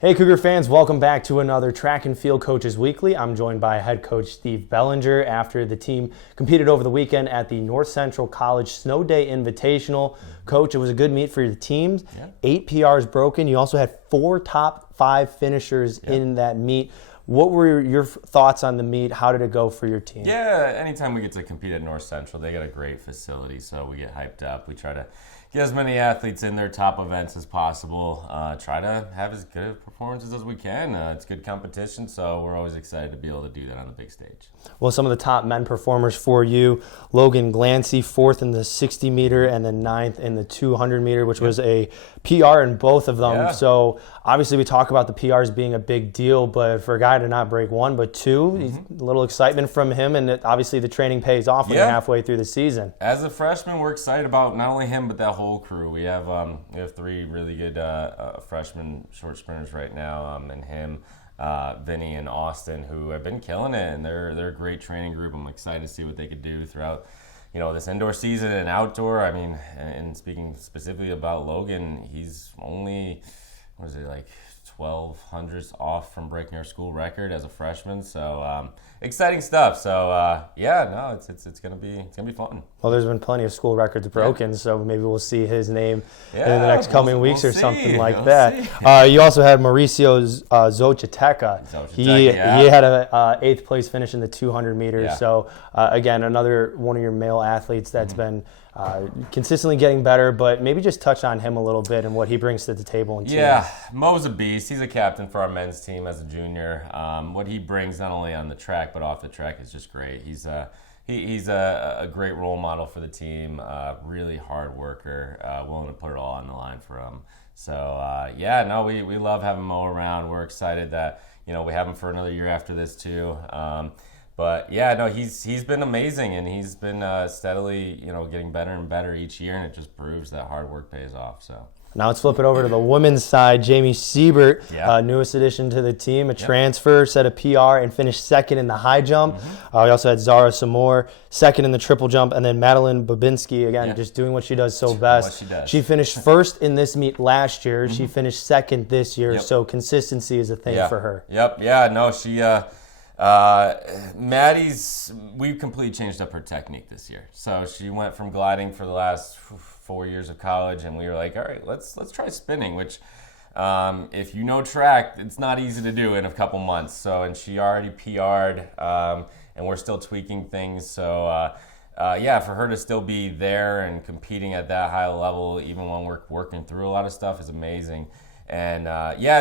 Hey Cougar fans, welcome back to another Track and Field Coaches Weekly. I'm joined by head coach Steve Belanger after the team competed over the weekend at the North Central College Snow Day Invitational. Coach, it was a good meet for your teams. Yeah. 8 PRs broken. You also had 4 top 5 finishers in that meet. What were your thoughts on the meet? How did it go for your team? Yeah, anytime we get to compete at North Central, they got a great facility, so we get hyped up. We try to get as many athletes in their top events as possible. Try to have as good of performances as we can. It's good competition, so we're always excited to be able to do that on the big stage. Well, some of the top men performers for you, Logan Glancy, 4th in the 60 meter and then 9th in the 200 meter, which was a PR in both of them. Yeah. So obviously we talk about the PRs being a big deal, but for a guy to not break 1 but 2, a little excitement from him, and obviously the training pays off when you're halfway through the season. As a freshman, we're excited about not only him but that whole crew. We have 3 really good freshman short sprinters right now, and him, Vinny and Austin, who have been killing it, and they're a great training group. I'm excited to see what they could do throughout this indoor season and outdoor. I mean, and speaking specifically about Logan, he's only, 12 hundredths off from breaking our school record as a freshman. So exciting stuff. So it's gonna be fun. Well, there's been plenty of school records broken, so maybe we'll see his name in the next coming weeks or something like that. You also had Mauricio Zochiteka. He had a 8th place finish in the 200 meters. Yeah. So again, another one of your male athletes that's been consistently getting better, but maybe just touch on him a little bit and what he brings to the table. Mo's a beast. He's a captain for our men's team as a junior. What he brings not only on the track but off the track is just great. He's a great role model for the team, really hard worker, willing to put it all on the line for him. So we love having Mo around. We're excited that we have him for another year after this too. He's been amazing, and he's been steadily, getting better and better each year, and it just proves that hard work pays off. So now let's flip it over to the women's side. Jamie Siebert, newest addition to the team, a transfer, set a PR, and finished 2nd in the high jump. We also had Zara Samore, 2nd in the triple jump, and then Madeline Babinski, again, just doing what she does so best. She finished 1st in this meet last year. She finished 2nd this year, so consistency is a thing for her. Maddie's, we've completely changed up her technique this year. So she went from gliding for the last 4 years of college, and we were like, all right, let's try spinning, which if you know track, it's not easy to do in a couple months. So, and she already PR'd, and we're still tweaking things. So for her to still be there and competing at that high level, even when we're working through a lot of stuff, is amazing. And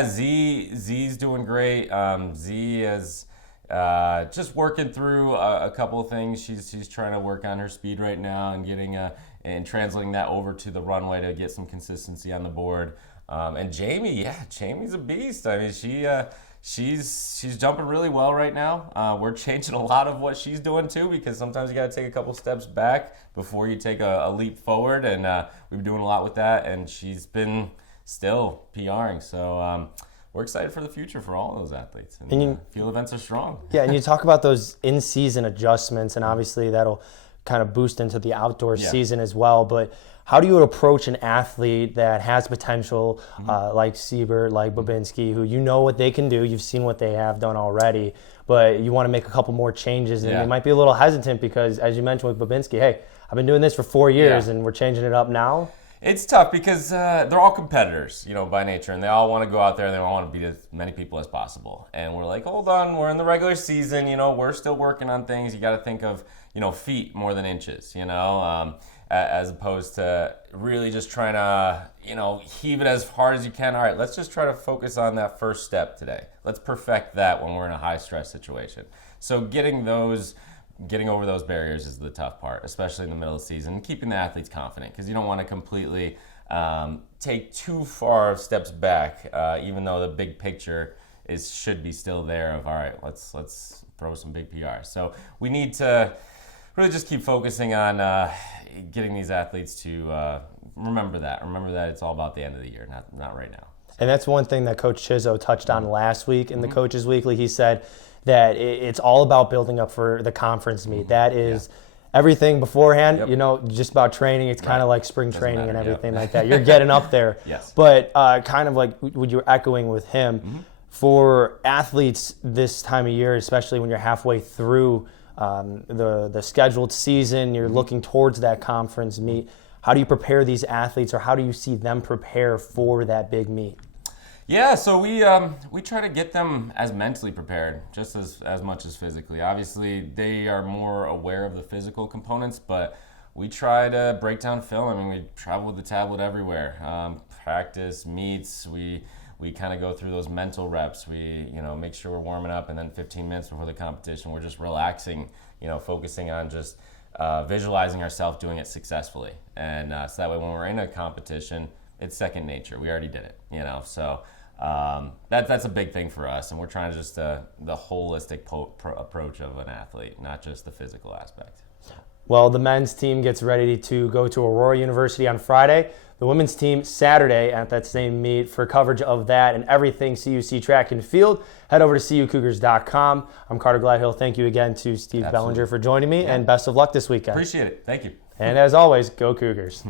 Z's doing great. Z is just working through a couple of things. She's trying to work on her speed right now and getting and translating that over to the runway to get some consistency on the board. And Jamie's a beast. I mean, she's jumping really well right now. We're changing a lot of what she's doing too, because sometimes you got to take a couple steps back before you take a leap forward. And we've been doing a lot with that, and she's been still PRing. So we're excited for the future for all of those athletes. And field events are strong. Yeah, and you talk about those in-season adjustments, and obviously that'll kind of boost into the outdoor season as well. But how do you approach an athlete that has potential, like Siebert, like Babinski, who you know what they can do, you've seen what they have done already, but you want to make a couple more changes, and they might be a little hesitant because, as you mentioned with Babinski, hey, I've been doing this for 4 years and we're changing it up now? It's tough because they're all competitors, by nature, and they all want to go out there and they all want to beat as many people as possible. And we're like, hold on, we're in the regular season, we're still working on things. You got to think of, feet more than inches, as opposed to really just trying to, heave it as hard as you can. All right, let's just try to focus on that first step today. Let's perfect that when we're in a high stress situation. So getting over those barriers is the tough part, especially in the middle of the season, and keeping the athletes confident, because you don't want to completely take too far steps back, even though the big picture should be still there of, all right, let's throw some big PR. So we need to really just keep focusing on getting these athletes to remember that it's all about the end of the year, not right now. And that's one thing that Coach Chizzo touched on last week in the Coaches Weekly. He said that it's all about building up for the conference meet. That is everything beforehand, Yep. you know, just about training. It's kind of like spring Doesn't training and matter, everything yep. like that. You're getting up there. Yes. But kind of like what you were echoing with him, for athletes this time of year, especially when you're halfway through the scheduled season, you're looking towards that conference meet. How do you prepare these athletes, or how do you see them prepare for that big meet? Yeah, so we try to get them as mentally prepared, just as much as physically. Obviously, they are more aware of the physical components, but we try to break down film. I mean, we travel with the tablet everywhere. Practice, meets, we kind of go through those mental reps. We, make sure we're warming up, and then 15 minutes before the competition, we're just relaxing, focusing on just visualizing ourselves doing it successfully. And so that way when we're in a competition, it's second nature. We already did it, so that's a big thing for us. And we're trying to just the holistic approach of an athlete, not just the physical aspect. Well, the men's team gets ready to go to Aurora University on Friday. The women's team Saturday at that same meet. For coverage of that and everything CUC track and field, head over to cucougars.com. I'm Carter Gladhill. Thank you again to Steve Belanger for joining me, and best of luck this weekend. Appreciate it. Thank you. And as always, go Cougars.